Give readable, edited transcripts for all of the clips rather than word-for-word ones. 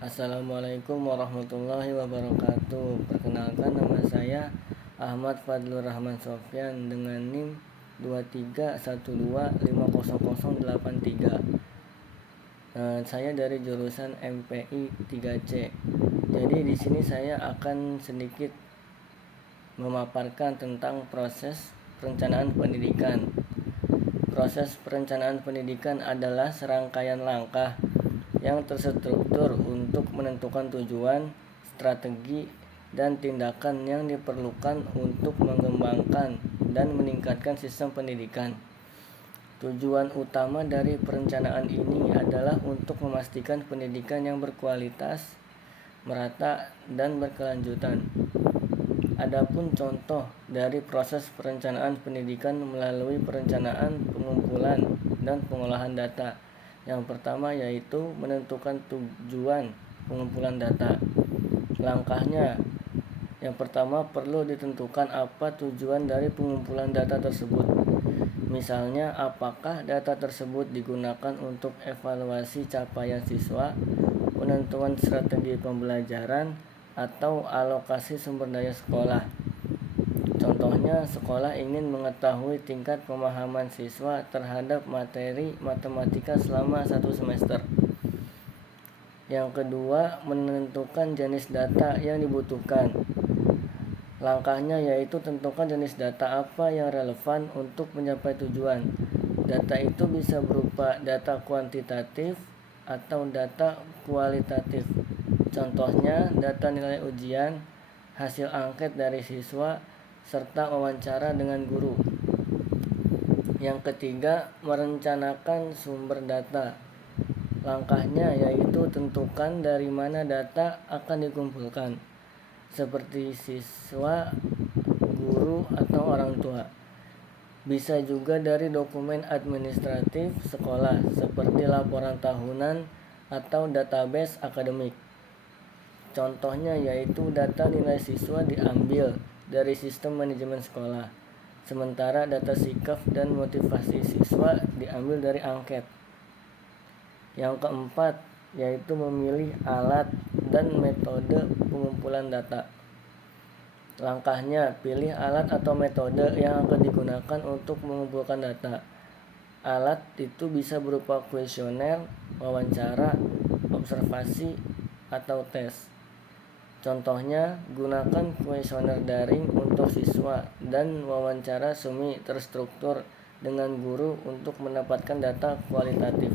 Assalamualaikum warahmatullahi wabarakatuh. Perkenalkan, nama saya Ahmad Fadlur Rahman Sofyan dengan NIM 2312500083. Saya dari jurusan MPI 3C. Jadi di sini saya akan sedikit memaparkan tentang proses perencanaan pendidikan. Proses perencanaan pendidikan adalah serangkaian langkah yang terstruktur untuk menentukan tujuan, strategi, dan tindakan yang diperlukan untuk mengembangkan dan meningkatkan sistem pendidikan. Tujuan utama dari perencanaan ini adalah untuk memastikan pendidikan yang berkualitas, merata, dan berkelanjutan. Adapun contoh dari proses perencanaan pendidikan melalui perencanaan, pengumpulan, dan pengolahan data. Yang pertama yaitu menentukan tujuan pengumpulan data. Langkahnya, yang pertama perlu ditentukan apa tujuan dari pengumpulan data tersebut. Misalnya, apakah data tersebut digunakan untuk evaluasi capaian siswa, penentuan strategi pembelajaran, atau alokasi sumber daya sekolah. Contohnya, sekolah ingin mengetahui tingkat pemahaman siswa terhadap materi matematika selama 1 semester. Yang kedua, menentukan jenis data yang dibutuhkan. Langkahnya yaitu tentukan jenis data apa yang relevan untuk mencapai tujuan. Data itu bisa berupa data kuantitatif atau data kualitatif. Contohnya, data nilai ujian, hasil angket dari siswa, serta wawancara dengan guru. Yang ketiga, merencanakan sumber data. Langkahnya yaitu tentukan dari mana data akan dikumpulkan, seperti siswa, guru, atau orang tua. Bisa juga dari dokumen administratif sekolah, seperti laporan tahunan atau database akademik. Contohnya yaitu data nilai siswa diambil dari sistem manajemen sekolah, sementara data sikap dan motivasi siswa diambil dari angket. Yang keempat yaitu memilih alat dan metode pengumpulan data. Langkahnya, pilih alat atau metode yang akan digunakan untuk mengumpulkan data. Alat itu bisa berupa kuesioner, wawancara, observasi, atau tes. Contohnya, gunakan kuesioner daring untuk siswa dan wawancara semi terstruktur dengan guru untuk mendapatkan data kualitatif.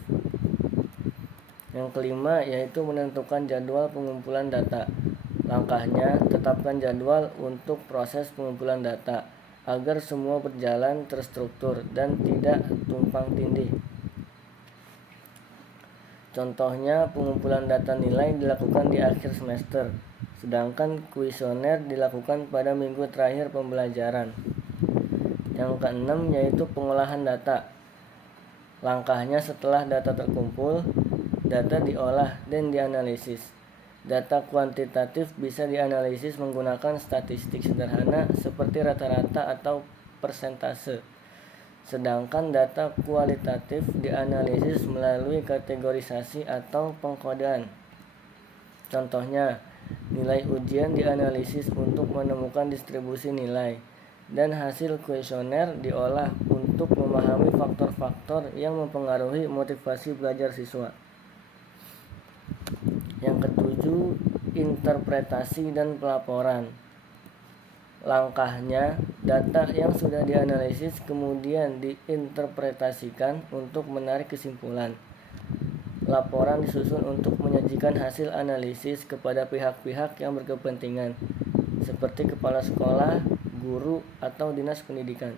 Yang kelima yaitu menentukan jadwal pengumpulan data. Langkahnya, tetapkan jadwal untuk proses pengumpulan data agar semua berjalan terstruktur dan tidak tumpang tindih. Contohnya, pengumpulan data nilai dilakukan di akhir semester, sedangkan kuesioner dilakukan pada minggu terakhir pembelajaran. Yang keenam yaitu pengolahan data. Langkahnya, setelah data terkumpul, data diolah dan dianalisis. Data kuantitatif bisa dianalisis menggunakan statistik sederhana seperti rata-rata atau persentase. Sedangkan data kualitatif dianalisis melalui kategorisasi atau pengkodean. Contohnya, nilai ujian dianalisis untuk menemukan distribusi nilai, dan hasil kuesioner diolah untuk memahami faktor-faktor yang mempengaruhi motivasi belajar siswa. Yang ketujuh, interpretasi dan pelaporan. Langkahnya, data yang sudah dianalisis kemudian diinterpretasikan untuk menarik kesimpulan. Laporan disusun untuk menyajikan hasil analisis kepada pihak-pihak yang berkepentingan, seperti kepala sekolah, guru, atau dinas pendidikan.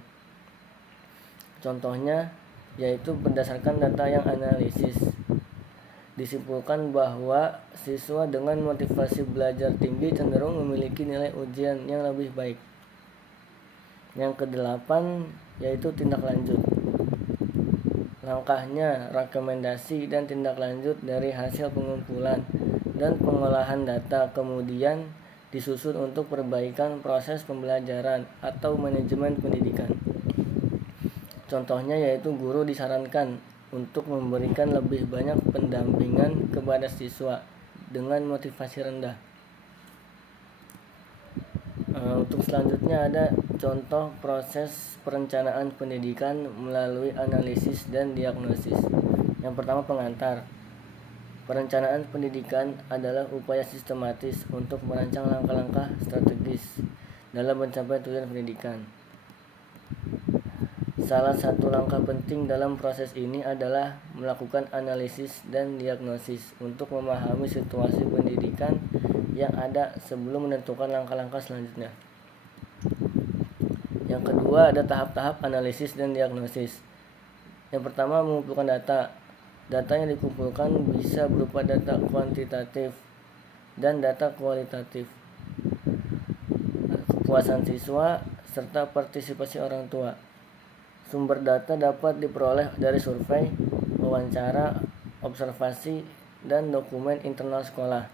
Contohnya, yaitu berdasarkan data yang analisis, disimpulkan bahwa siswa dengan motivasi belajar tinggi cenderung memiliki nilai ujian yang lebih baik. Yang kedelapan yaitu tindak lanjut. Langkahnya, rekomendasi dan tindak lanjut dari hasil pengumpulan dan pengolahan data kemudian disusun untuk perbaikan proses pembelajaran atau manajemen pendidikan. Contohnya yaitu guru disarankan untuk memberikan lebih banyak pendampingan kepada siswa dengan motivasi rendah. Untuk selanjutnya ada contoh proses perencanaan pendidikan melalui analisis dan diagnosis. Yang pertama, pengantar. Perencanaan pendidikan adalah upaya sistematis untuk merancang langkah-langkah strategis dalam mencapai tujuan pendidikan. Salah satu langkah penting dalam proses ini adalah melakukan analisis dan diagnosis untuk memahami situasi pendidikan yang ada sebelum menentukan langkah-langkah selanjutnya. Yang kedua, ada tahap-tahap analisis dan diagnosis. Yang pertama, mengumpulkan data. Data yang dikumpulkan bisa berupa data kuantitatif dan data kualitatif, kepuasan siswa, serta partisipasi orang tua. Sumber data dapat diperoleh dari survei, wawancara, observasi, dan dokumen internal sekolah.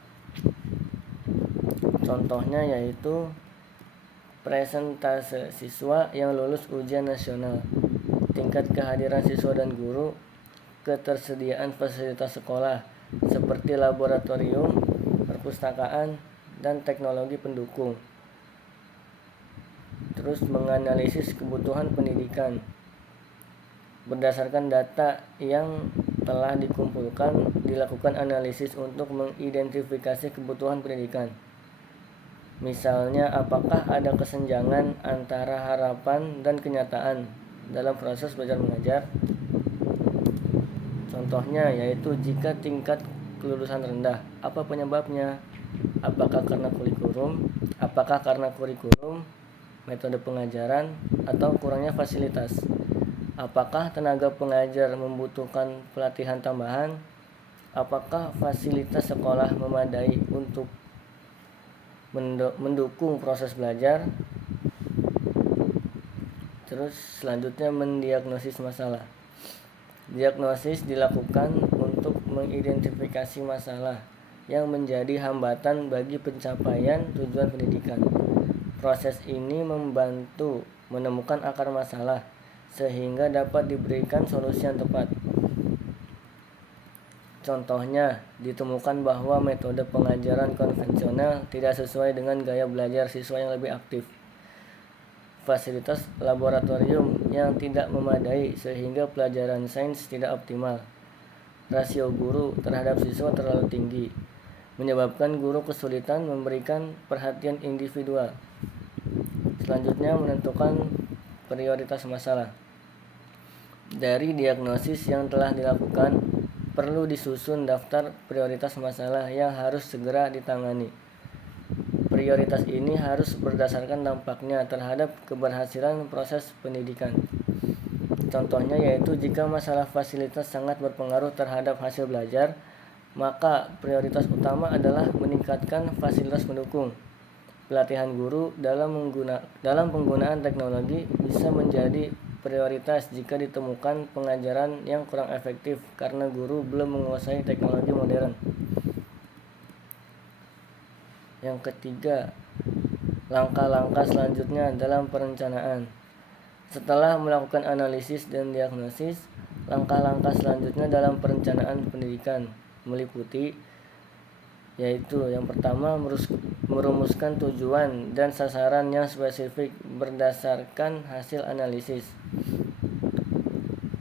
Contohnya yaitu presentase siswa yang lulus ujian nasional, tingkat kehadiran siswa dan guru, ketersediaan fasilitas sekolah seperti laboratorium, perpustakaan, dan teknologi pendukung. Terus menganalisis kebutuhan pendidikan. Berdasarkan data yang telah dikumpulkan, dilakukan analisis untuk mengidentifikasi kebutuhan pendidikan. Misalnya, apakah ada kesenjangan antara harapan dan kenyataan dalam proses belajar mengajar? Contohnya yaitu jika tingkat kelulusan rendah, apa penyebabnya? Apakah karena kurikulum, metode pengajaran, atau kurangnya fasilitas? Apakah tenaga pengajar membutuhkan pelatihan tambahan? Apakah fasilitas sekolah memadai untuk mendukung proses belajar? Terus selanjutnya, mendiagnosis masalah. Diagnosis dilakukan untuk mengidentifikasi masalah yang menjadi hambatan bagi pencapaian tujuan pendidikan. Proses ini membantu menemukan akar masalah sehingga dapat diberikan solusi yang tepat. Contohnya, ditemukan bahwa metode pengajaran konvensional tidak sesuai dengan gaya belajar siswa yang lebih aktif. Fasilitas laboratorium yang tidak memadai sehingga pelajaran sains tidak optimal. Rasio guru terhadap siswa terlalu tinggi, menyebabkan guru kesulitan memberikan perhatian individual. Selanjutnya, menentukan prioritas masalah. Dari diagnosis yang telah dilakukan, perlu disusun daftar prioritas masalah yang harus segera ditangani. Prioritas ini harus berdasarkan dampaknya terhadap keberhasilan proses pendidikan. Contohnya yaitu jika masalah fasilitas sangat berpengaruh terhadap hasil belajar, maka prioritas utama adalah meningkatkan fasilitas pendukung. Pelatihan guru dalam penggunaan teknologi bisa menjadi prioritas jika ditemukan pengajaran yang kurang efektif karena guru belum menguasai teknologi modern. Yang ketiga, langkah-langkah selanjutnya dalam perencanaan. Setelah melakukan analisis dan diagnosis, langkah-langkah selanjutnya dalam perencanaan pendidikan meliputi yaitu yang pertama, merumuskan tujuan dan sasaran yang spesifik berdasarkan hasil analisis.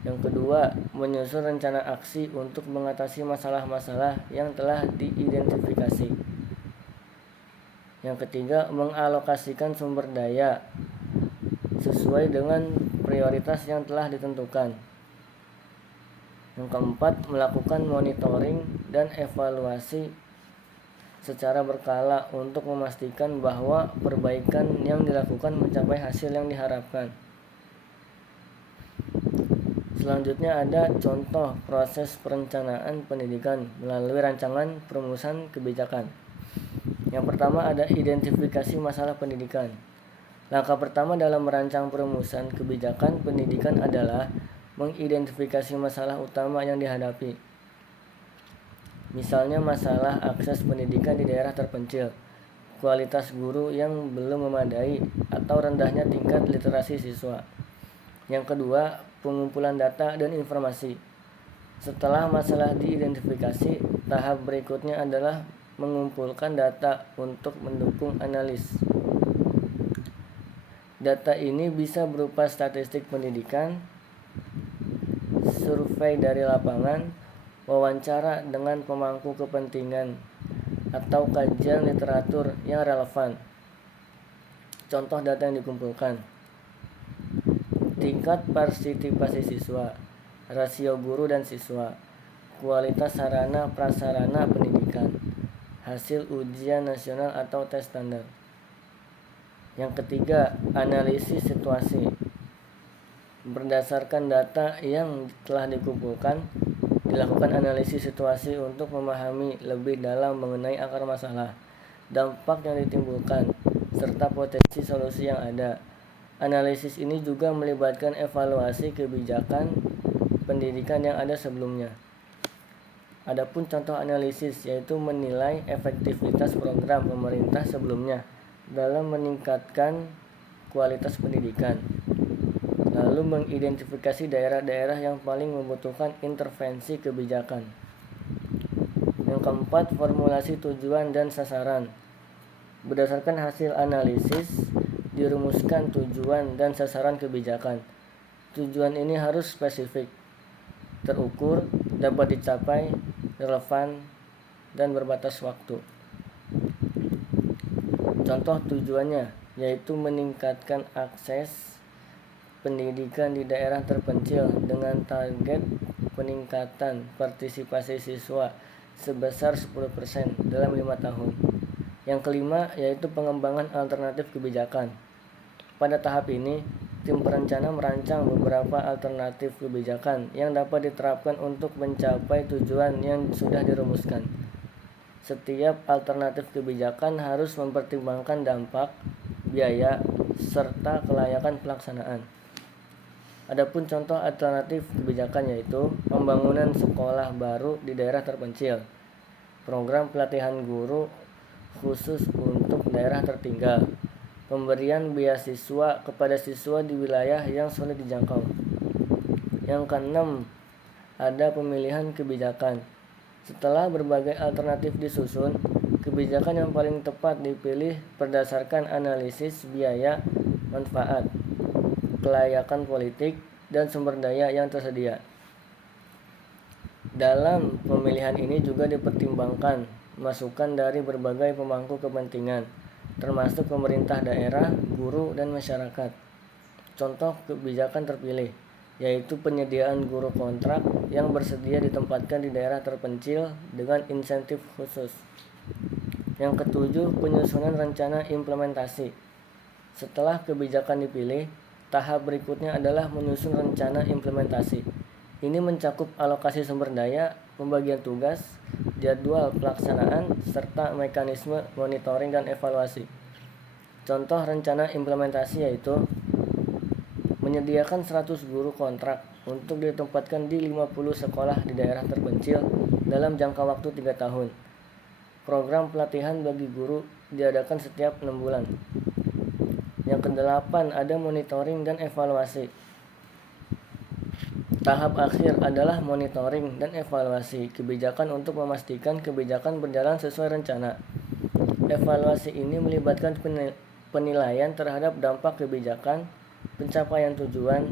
Yang kedua, menyusun rencana aksi untuk mengatasi masalah-masalah yang telah diidentifikasi. Yang ketiga, mengalokasikan sumber daya sesuai dengan prioritas yang telah ditentukan. Yang keempat, melakukan monitoring dan evaluasi secara berkala untuk memastikan bahwa perbaikan yang dilakukan mencapai hasil yang diharapkan. Selanjutnya ada contoh proses perencanaan pendidikan melalui rancangan perumusan kebijakan. Yang pertama ada identifikasi masalah pendidikan. Langkah pertama dalam merancang perumusan kebijakan pendidikan adalah mengidentifikasi masalah utama yang dihadapi. Misalnya masalah akses pendidikan di daerah terpencil, kualitas guru yang belum memadai, atau rendahnya tingkat literasi siswa. Yang kedua, pengumpulan data dan informasi. Setelah masalah diidentifikasi, tahap berikutnya adalah mengumpulkan data untuk mendukung analis. Data ini bisa berupa statistik pendidikan, survei dari lapangan, wawancara dengan pemangku kepentingan, atau kajian literatur yang relevan. Contoh data yang dikumpulkan: tingkat partisipasi siswa, rasio guru dan siswa, kualitas sarana prasarana pendidikan, hasil ujian nasional atau tes standar. Yang ketiga, analisis situasi. Berdasarkan data yang telah dikumpulkan, dilakukan analisis situasi untuk memahami lebih dalam mengenai akar masalah, dampak yang ditimbulkan, serta potensi solusi yang ada. Analisis ini juga melibatkan evaluasi kebijakan pendidikan yang ada sebelumnya. Adapun contoh analisis yaitu menilai efektivitas program pemerintah sebelumnya dalam meningkatkan kualitas pendidikan, lalu mengidentifikasi daerah-daerah yang paling membutuhkan intervensi kebijakan. Yang keempat, formulasi tujuan dan sasaran. Berdasarkan hasil analisis, dirumuskan tujuan dan sasaran kebijakan. Tujuan ini harus spesifik, terukur, dapat dicapai, relevan, dan berbatas waktu. Contoh tujuannya yaitu meningkatkan akses pendidikan di daerah terpencil dengan target peningkatan partisipasi siswa sebesar 10% dalam 5 tahun. Yang kelima yaitu pengembangan alternatif kebijakan. Pada tahap ini, tim perencana merancang beberapa alternatif kebijakan yang dapat diterapkan untuk mencapai tujuan yang sudah dirumuskan. Setiap alternatif kebijakan harus mempertimbangkan dampak, biaya, serta kelayakan pelaksanaan. Adapun contoh alternatif kebijakan yaitu pembangunan sekolah baru di daerah terpencil, program pelatihan guru khusus untuk daerah tertinggal, pemberian beasiswa kepada siswa di wilayah yang sulit dijangkau. Yang keenam, ada pemilihan kebijakan. Setelah berbagai alternatif disusun, kebijakan yang paling tepat dipilih berdasarkan analisis biaya, manfaat, kelayakan politik, dan sumber daya yang tersedia. Dalam pemilihan ini juga dipertimbangkan masukan dari berbagai pemangku kepentingan, termasuk pemerintah daerah, guru, dan masyarakat. Contoh kebijakan terpilih yaitu penyediaan guru kontrak yang bersedia ditempatkan di daerah terpencil dengan insentif khusus. Yang ketujuh, penyusunan rencana implementasi. Setelah kebijakan dipilih, tahap berikutnya adalah menyusun rencana implementasi. Ini mencakup alokasi sumber daya, pembagian tugas, jadwal pelaksanaan, serta mekanisme monitoring dan evaluasi. Contoh rencana implementasi yaitu menyediakan 100 guru kontrak untuk ditempatkan di 50 sekolah di daerah terpencil dalam jangka waktu 3 tahun. Program pelatihan bagi guru diadakan setiap 6 bulan. Yang kedelapan, ada monitoring dan evaluasi. Tahap akhir adalah monitoring dan evaluasi kebijakan untuk memastikan kebijakan berjalan sesuai rencana. Evaluasi ini melibatkan penilaian terhadap dampak kebijakan, pencapaian tujuan,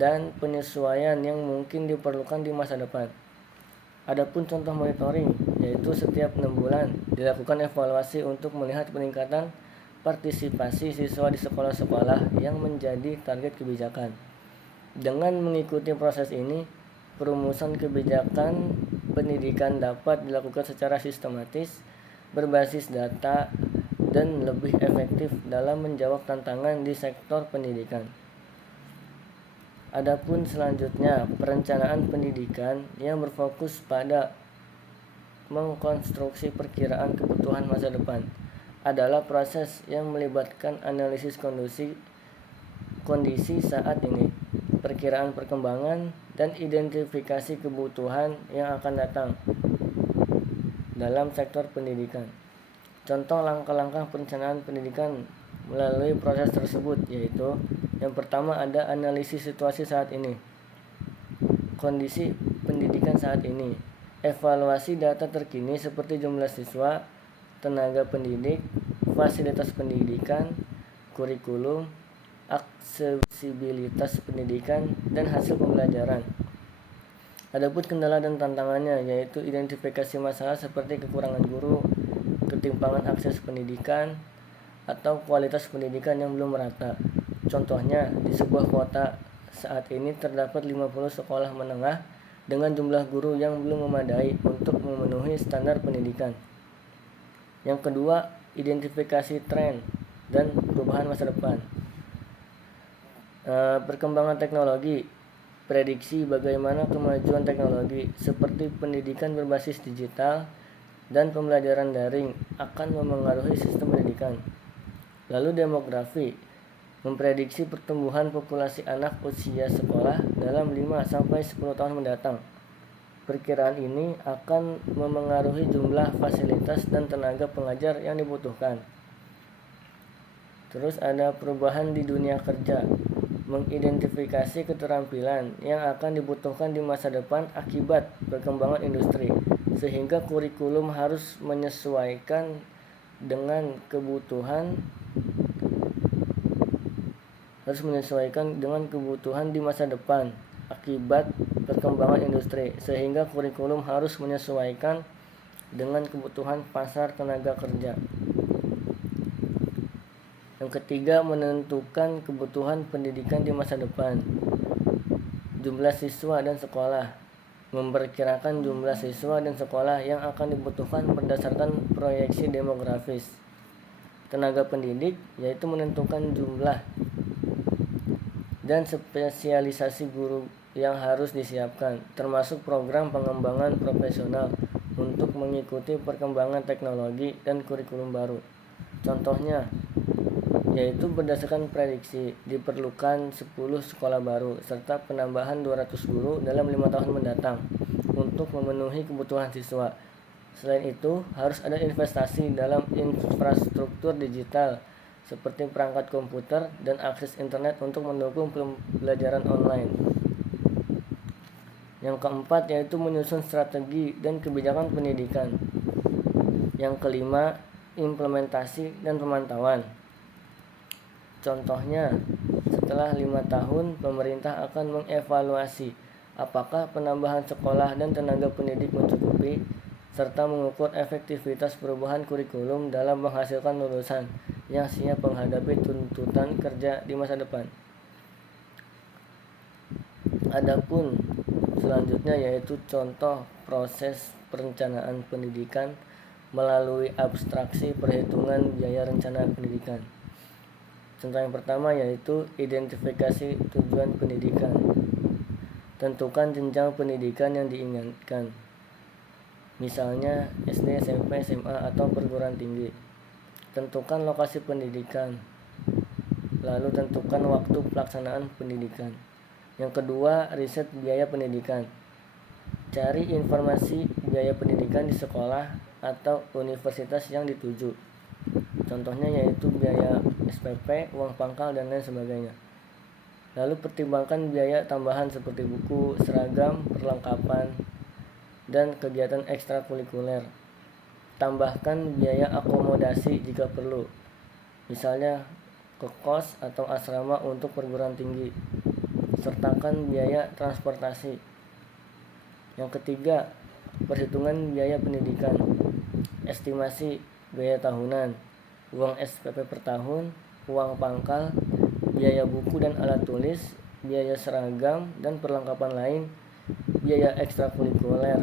dan penyesuaian yang mungkin diperlukan di masa depan. Adapun contoh monitoring, yaitu setiap 6 bulan dilakukan evaluasi untuk melihat peningkatan partisipasi siswa di sekolah-sekolah yang menjadi target kebijakan. Dengan mengikuti proses ini, perumusan kebijakan pendidikan dapat dilakukan secara sistematis, berbasis data, dan lebih efektif dalam menjawab tantangan di sektor pendidikan. Adapun selanjutnya, perencanaan pendidikan yang berfokus pada mengkonstruksi perkiraan kebutuhan masa depan adalah proses yang melibatkan analisis kondisi saat ini, perkiraan perkembangan, dan identifikasi kebutuhan yang akan datang dalam sektor pendidikan. Contoh langkah-langkah perencanaan pendidikan melalui proses tersebut yaitu yang pertama ada analisis situasi saat ini, kondisi pendidikan saat ini, evaluasi data terkini seperti jumlah siswa, tenaga pendidik, fasilitas pendidikan, kurikulum, aksesibilitas pendidikan, dan hasil pembelajaran. Adapun kendala dan tantangannya yaitu identifikasi masalah seperti kekurangan guru, ketimpangan akses pendidikan, atau kualitas pendidikan yang belum merata. Contohnya, di sebuah kota saat ini terdapat 50 sekolah menengah dengan jumlah guru yang belum memadai untuk memenuhi standar pendidikan. Yang kedua, identifikasi tren dan perubahan masa depan. Perkembangan teknologi, prediksi bagaimana kemajuan teknologi seperti pendidikan berbasis digital dan pembelajaran daring akan memengaruhi sistem pendidikan. Lalu demografi, memprediksi pertumbuhan populasi anak usia sekolah dalam 5-10 tahun mendatang. Perkiraan ini akan memengaruhi jumlah fasilitas dan tenaga pengajar yang dibutuhkan. Terus ada perubahan di dunia kerja, mengidentifikasi keterampilan yang akan dibutuhkan di masa depan akibat perkembangan industri, sehingga kurikulum harus menyesuaikan dengan kebutuhan di masa depan akibat perkembangan industri, sehingga kurikulum harus menyesuaikan dengan kebutuhan pasar tenaga kerja. Yang ketiga, menentukan kebutuhan pendidikan di masa depan. Jumlah siswa dan sekolah, memperkirakan jumlah siswa dan sekolah yang akan dibutuhkan berdasarkan proyeksi demografis. Tenaga pendidik, yaitu menentukan jumlah dan spesialisasi guru yang harus disiapkan, termasuk program pengembangan profesional untuk mengikuti perkembangan teknologi dan kurikulum baru. Contohnya, yaitu berdasarkan prediksi diperlukan 10 sekolah baru serta penambahan 200 guru dalam 5 tahun mendatang untuk memenuhi kebutuhan siswa. Selain itu, harus ada investasi dalam infrastruktur digital seperti perangkat komputer dan akses internet untuk mendukung pembelajaran online. Yang keempat yaitu menyusun strategi dan kebijakan pendidikan. Yang kelima, implementasi dan pemantauan. Contohnya, setelah 5 tahun pemerintah akan mengevaluasi apakah penambahan sekolah dan tenaga pendidik mencukupi, serta mengukur efektivitas perubahan kurikulum dalam menghasilkan lulusan yang siap menghadapi tuntutan kerja di masa depan. Adapun selanjutnya yaitu contoh proses perencanaan pendidikan melalui abstraksi perhitungan biaya rencana pendidikan. Contoh yang pertama yaitu identifikasi tujuan pendidikan. Tentukan jenjang pendidikan yang diinginkan. Misalnya SD, SMP, SMA atau perguruan tinggi. Tentukan lokasi pendidikan. Lalu tentukan waktu pelaksanaan pendidikan. Yang kedua, riset biaya pendidikan. Cari informasi biaya pendidikan di sekolah atau universitas yang dituju. Contohnya yaitu biaya SPP, uang pangkal, dan lain sebagainya. Lalu pertimbangkan biaya tambahan seperti buku, seragam, perlengkapan, dan kegiatan ekstrakurikuler. Tambahkan biaya akomodasi jika perlu, misalnya ke kos atau asrama untuk perguruan tinggi. Sertakan biaya transportasi. Yang ketiga, perhitungan biaya pendidikan. Estimasi biaya tahunan, uang SPP per tahun, uang pangkal, biaya buku dan alat tulis, biaya seragam dan perlengkapan lain, biaya ekstrakurikuler,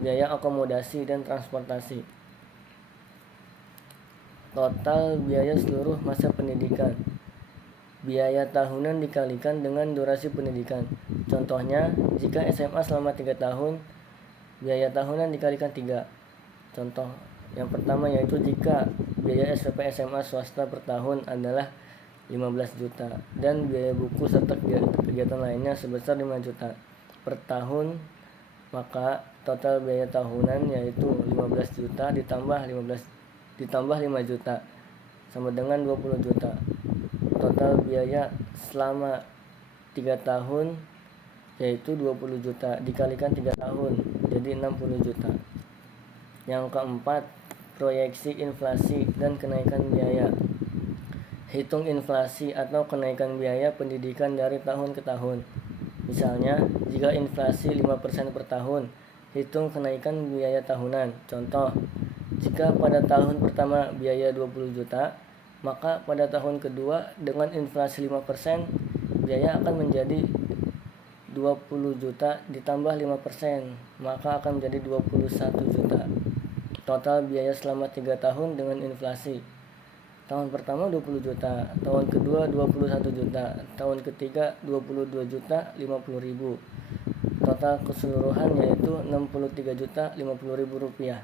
biaya akomodasi dan transportasi. Total biaya seluruh masa pendidikan. Biaya tahunan dikalikan dengan durasi pendidikan. Contohnya, jika SMA selama 3 tahun, biaya tahunan dikalikan 3. Contoh yang pertama yaitu jika biaya SPP SMA swasta per tahun adalah 15 juta dan biaya buku serta kegiatan lainnya sebesar 5 juta per tahun, maka total biaya tahunan yaitu 15 juta ditambah 5 juta sama dengan 20 juta. Total biaya selama 3 tahun yaitu 20 juta dikalikan 3 tahun, jadi menjadi 60 juta. Yang keempat, proyeksi inflasi dan kenaikan biaya. Hitung inflasi atau kenaikan biaya pendidikan dari tahun ke tahun. Misalnya, jika inflasi 5% per tahun, hitung kenaikan biaya tahunan. Contoh, jika pada tahun pertama biaya 20 juta, maka pada tahun kedua dengan inflasi 5%, biaya akan menjadi 20 juta ditambah 5%, maka akan menjadi 21 juta. Total biaya selama 3 tahun dengan inflasi. Tahun pertama 20 juta, tahun kedua 21 juta, tahun ketiga 22 juta 50 ribu. Total keseluruhan yaitu 63 juta 50 ribu rupiah.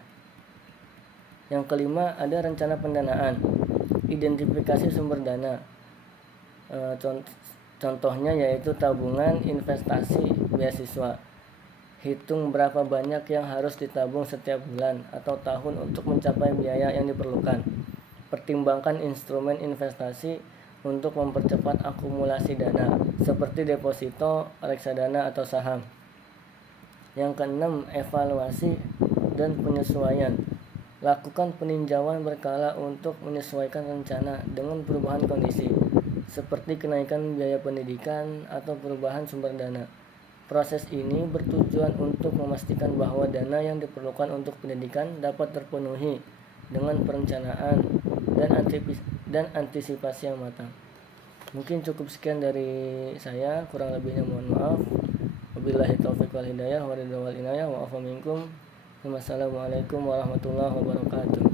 Yang kelima, ada rencana pendanaan. Identifikasi sumber dana. Contohnya yaitu tabungan, investasi, beasiswa. Hitung berapa banyak yang harus ditabung setiap bulan atau tahun untuk mencapai biaya yang diperlukan. Pertimbangkan instrumen investasi untuk mempercepat akumulasi dana, seperti deposito, reksadana, atau saham. Yang keenam, evaluasi dan penyesuaian. Lakukan peninjauan berkala untuk menyesuaikan rencana dengan perubahan kondisi, seperti kenaikan biaya pendidikan atau perubahan sumber dana. Proses ini bertujuan untuk memastikan bahwa dana yang diperlukan untuk pendidikan dapat terpenuhi dengan perencanaan dan antisipasi yang matang. Mungkin cukup sekian dari saya, kurang lebihnya mohon maaf. Wabillahi taufiq wal hidayah wa ridha wal inayah wa afa minkum. Wassalamualaikum warahmatullahi wabarakatuh.